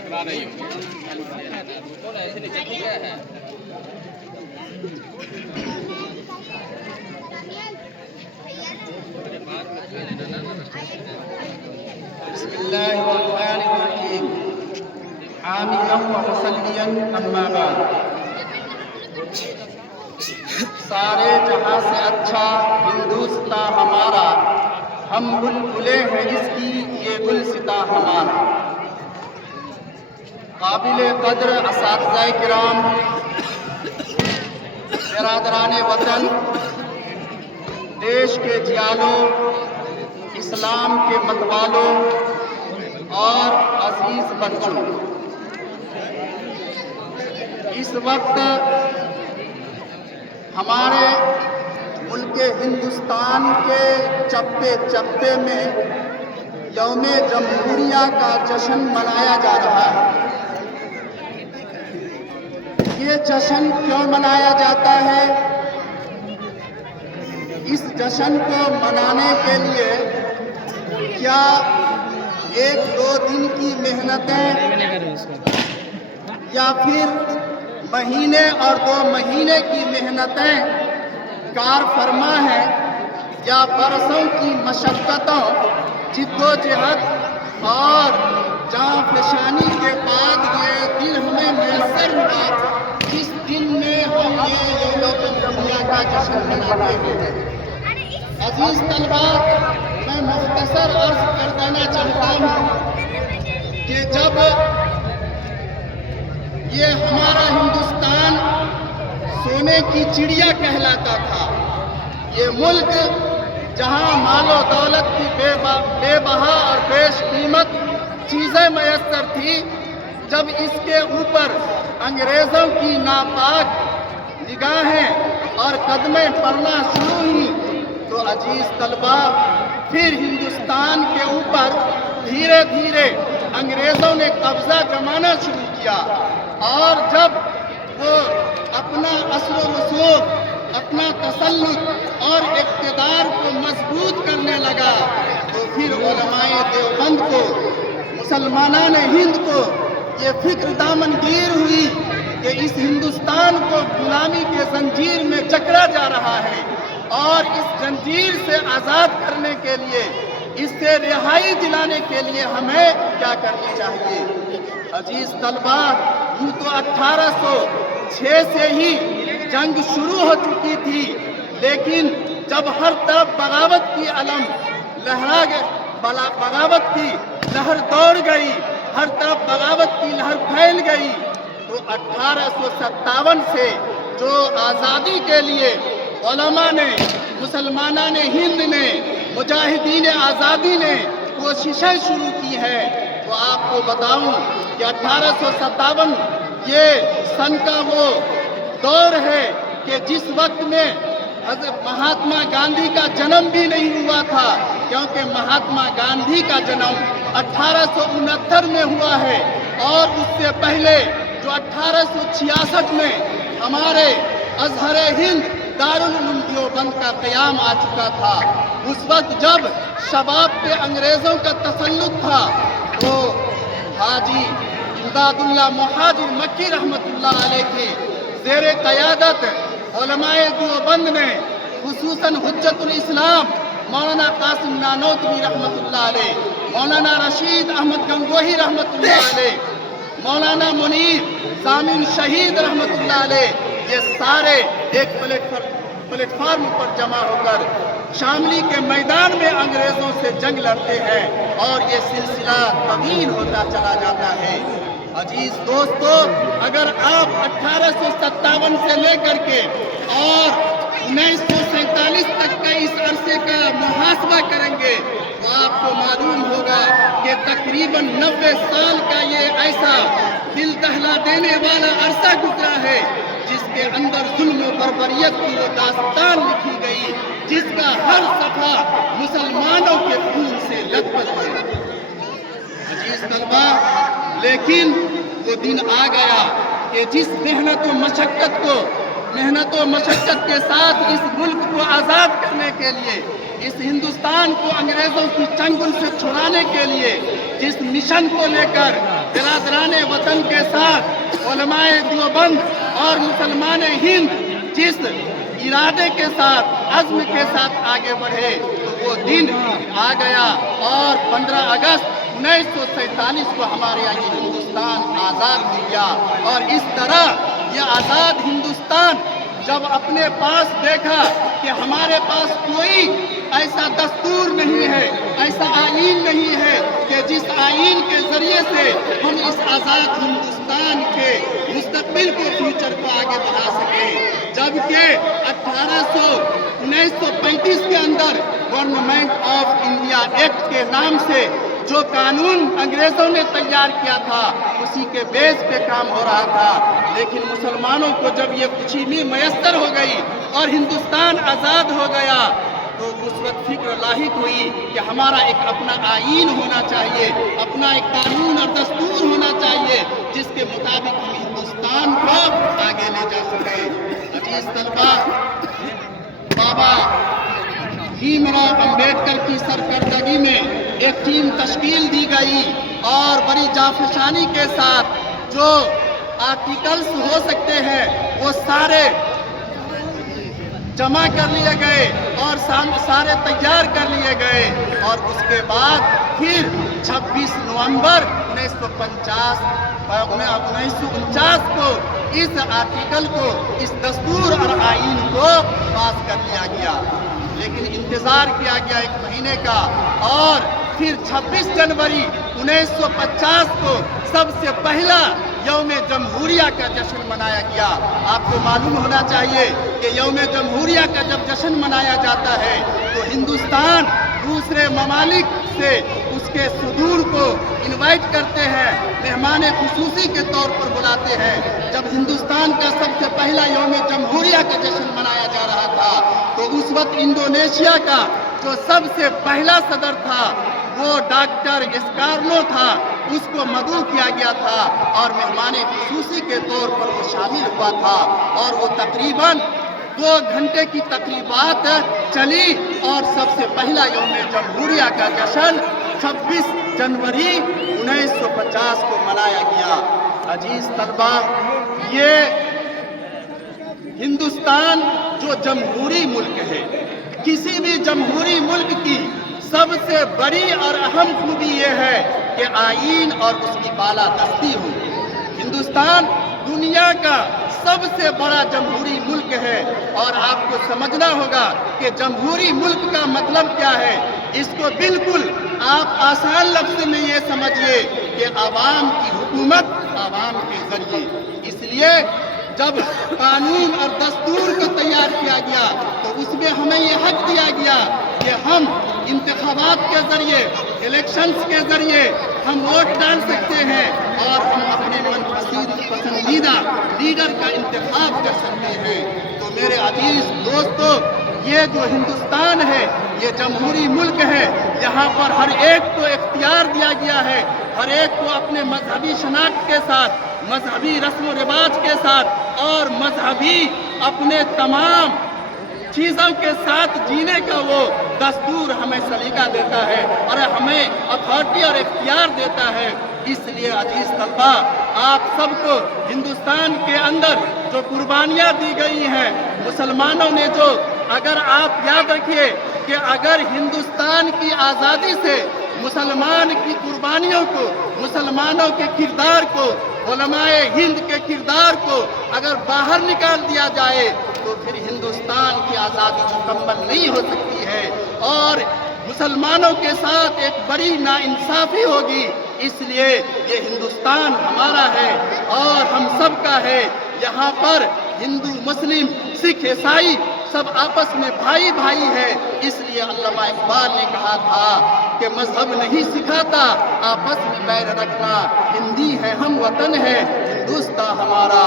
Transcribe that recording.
टकरा रही होगी। कौन है ऐसे नीचे क्या है? बिस्मिल्लाहिर्रहमानिर्रहीम। आमिनन व मुसल्लियन अम्मा बाद। सारे जहां से अच्छा हिंदुस्तां हमारा, हम बुलबुले हैं इसकी ये गुलसिता हमारा। काबिल कद्र असातिज़ाए किराम, बिरादराने वतन, देश के जियालों, इस्लाम के मतवालों और अजीज बच्चों, इस वक्त हमारे मुल्क हिंदुस्तान के चप्पे चप्पे में यौम जमहूरिया का जश्न मनाया जा रहा है। ये जश्न क्यों मनाया जाता है? इस जश्न को मनाने के लिए क्या एक दो दिन की मेहनतें या फिर महीने और 2 महीने की मेहनतें कार फरमा है, या बरसों की मशक्क़तों, जिद्दोजहद और जाँफशानी के बाद ये दिन हमें मैसर हुआ, जिस दिन में हम ये यौम जमहूरिया का जश्न मनाते हैं। अजीज तलबा, मैं मुख्तसर अर्ज कर देना चाहता हूँ कि जब ये हमारा हिंदुस्तान सोने की चिड़िया कहलाता था, ये मुल्क जहां मालो दौलत की बेबहा और बेशकीमत चीज़ें मैसर थी, जब इसके ऊपर अंग्रेज़ों की नापाक निगाहें और कदमें पड़ना शुरू हुई, तो अजीज तलबा फिर हिंदुस्तान के ऊपर धीरे धीरे अंग्रेज़ों ने कब्जा जमाना शुरू किया। और जब वो अपना असर रसूख, अपना तसल्लुत और इक़्तिदार को मजबूत करने लगा, तो फिर उलमाए देवबंद को, मुसलमानान हिंद को ये फिक्र दामनगीर हुई कि इस हिंदुस्तान को गुलामी के जंजीर में जकड़ा जा रहा है, और इस जंजीर से आज़ाद करने के लिए, इससे रिहाई दिलाने के लिए हमें क्या करनी चाहिए? अजीज तलबा, यूँ तो 1806 से ही जंग शुरू हो चुकी थी, लेकिन जब हर तरफ बगावत की अलम लहरा गई, बगावत की लहर दौड़ गई, हर तरफ बगावत की लहर फैल गई, तो 1857 से जो आज़ादी के लिए उलमा ने, मुसलमानान हिंद ने, मुजाहिदीन आज़ादी ने कोशिशें शुरू की हैं, तो आपको बताऊं कि 1857 ये सन का वो दौर है कि जिस वक्त में महात्मा गांधी का जन्म भी नहीं हुआ था, क्योंकि महात्मा गांधी का जन्म 1869 में हुआ है, और उससे पहले जो 1866 में हमारे अजहर हिंद दारुल उलूम देवबंद का क़याम आ चुका था। उस वक्त जब शबाब पे अंग्रेज़ों का तसल्लुत था, तो हाजी इमदादुल्लाह मुहाजिर मक्की रहमतुल्लाह अलैह की ज़ेरे क़यादत उलमाए देवबंद ने, खुसूसन हुज्जतुल इस्लाम मौलाना कासिम नानोतवी रहमतुल्लाह अलैह, मौलाना रशीद अहमद गंगोही रहमतुल्लाह अलैह, मौलाना मुनीर सामिन शहीद रहमतुल्लाह अलैह, ये सारे एक प्लेटफार्म पर जमा होकर शामली के मैदान में अंग्रेज़ों से जंग लड़ते हैं, और ये सिलसिला तवील होता चला जाता है। अजीज दोस्तों, अगर आप 1857 से लेकर के और 1947 तक का इस अरसे का मुहासबा करेंगे, तो आपको मालूम होगा कि तकरीबन 90 साल का ये ऐसा दिल दहला देने वाला अरसा गुजरा है, जिसके अंदर जुल्म और बर्बरियत की वो दास्तान लिखी गई, जिसका हर सफ़ा मुसलमानों के खून से लथपथ है। अजीज तलबा, लेकिन वो दिन आ गया कि जिस मेहनत व मशक्क़त के साथ इस मुल्क को आज़ाद करने के लिए, इस हिंदुस्तान को अंग्रेज़ों की चंगुल से छुड़ाने के लिए जिस मिशन को लेकर बिरादरान वतन के साथ उलमाए देवबंद और मुसलमान हिंद जिस इरादे के साथ, अज़्म के साथ आगे बढ़े, तो वो दिन आ गया और 15 अगस्त 1947 को हमारे यहाँ ये हिंदुस्तान आज़ाद हो गया। और इस तरह ये आज़ाद हिंदुस्तान जब अपने पास देखा कि हमारे पास कोई ऐसा दस्तूर नहीं है, ऐसा आईन नहीं है कि जिस आईन के जरिए से हम इस आज़ाद हिंदुस्तान के मुस्तकबिल के फ्यूचर को आगे बढ़ा सकें, जबकि 1935 के अंदर गवर्नमेंट ऑफ इंडिया एक्ट के नाम से जो कानून अंग्रेजों ने तैयार किया था उसी के बेस पे काम हो रहा था। लेकिन मुसलमानों को जब ये खुशी मयस्सर हो गई और हिंदुस्तान आज़ाद हो गया तो उस वक्त फिक्र लाहिक हुई कि हमारा एक अपना आईन होना चाहिए, अपना एक कानून और दस्तूर होना चाहिए जिसके मुताबिक हम हिंदुस्तान को आगे ले जा सकें। अजीज तलबा, बाबा भीमराव अंबेडकर की सरकर्दगी में एक टीम तश्कील दी गई और बड़ी जाफशानी के साथ जो आर्टिकल्स हो सकते हैं वो सारे जमा कर लिए गए और सारे तैयार कर लिए गए। और उसके बाद फिर 26 नवंबर 1949 को इस आर्टिकल को, इस दस्तूर और आईन को पास कर लिया गया। लेकिन इंतज़ार किया गया एक महीने का और फिर 26 जनवरी 1950 को सबसे पहला यौम जमहूरिया का जश्न मनाया गया। आपको मालूम होना चाहिए कि यौम जमहूरिया का जब जश्न मनाया जाता है तो हिंदुस्तान दूसरे ममालिक से उसके सुदूर को इनवाइट करते हैं, मेहमान खुसूसी के तौर पर बुलाते हैं। जब हिंदुस्तान का सबसे पहला यौम जमहूरिया का जश्न मनाया जा रहा था तो उस वक्त इंडोनेशिया का जो सबसे पहला सदर था वो डॉक्टर एस्कारनो था, उसको मदऊ किया गया था और मेहमान खुसूसी के तौर पर वो शामिल हुआ था। और वो तकरीबन 2 घंटे की तकरीबात चली और सबसे पहला यौम जमहूरिया का जश्न 26 जनवरी 1950 को मनाया गया। अजीज तलबा, ये हिंदुस्तान जो जमहूरी मुल्क है, किसी भी जमहूरी मुल्क की सबसे बड़ी और अहम खूबी ये है कि आईन और उसकी बालादस्ती हो। हिंदुस्तान दुनिया का सबसे बड़ा जमहूरी मुल्क है और आपको समझना होगा कि जमहूरी मुल्क का मतलब क्या है। इसको बिल्कुल आप आसान लफ्ज़ में ये समझिए कि आवाम की हुकूमत आवाम के जरिए। इसलिए जब कानून और दस्तूर को तैयार किया गया तो उसमें हमें ये हक दिया गया कि हम इंतखाबात के जरिए, इलेक्शंस के जरिए हम वोट डाल सकते हैं और हम अपने पसंदीदा लीडर का इंतखाब कर सकते हैं। तो मेरे अजीज दोस्तों, ये जो हिंदुस्तान है ये जमहूरी मुल्क है, यहाँ पर हर एक को इख्तियार दिया गया है, हर एक को अपने मजहबी शनाख्त के साथ, मजहबी रस्म व रिवाज के साथ और मजहबी अपने तमाम चीज़ों के साथ जीने का वो दस्तूर हमें सलीका देता है और हमें अथॉरिटी और इख्तियार देता है। इसलिए अजीज तलबा, आप सबको हिंदुस्तान के अंदर जो कुर्बानियाँ दी गई हैं मुसलमानों ने, जो अगर आप याद रखिए कि अगर हिंदुस्तान की आज़ादी से मुसलमान की कुर्बानियों को, मुसलमानों के किरदार को, उलमाए हिंद के किरदार को अगर बाहर निकाल दिया जाए तो फिर हिंदुस्तान की आज़ादी मुकम्मल नहीं हो सकती है और मुसलमानों के साथ एक बड़ी नाइंसाफ़ी होगी। इसलिए ये हिंदुस्तान हमारा है और हम सब का है। यहाँ पर हिंदू, मुस्लिम, सिख, ईसाई सब आपस में भाई भाई है। इसलिए अल्लामा इकबाल ने कहा था कि मजहब नहीं सिखाता आपस में बैर रखना, हिंदी है हम वतन है हिंदुस्तान हमारा।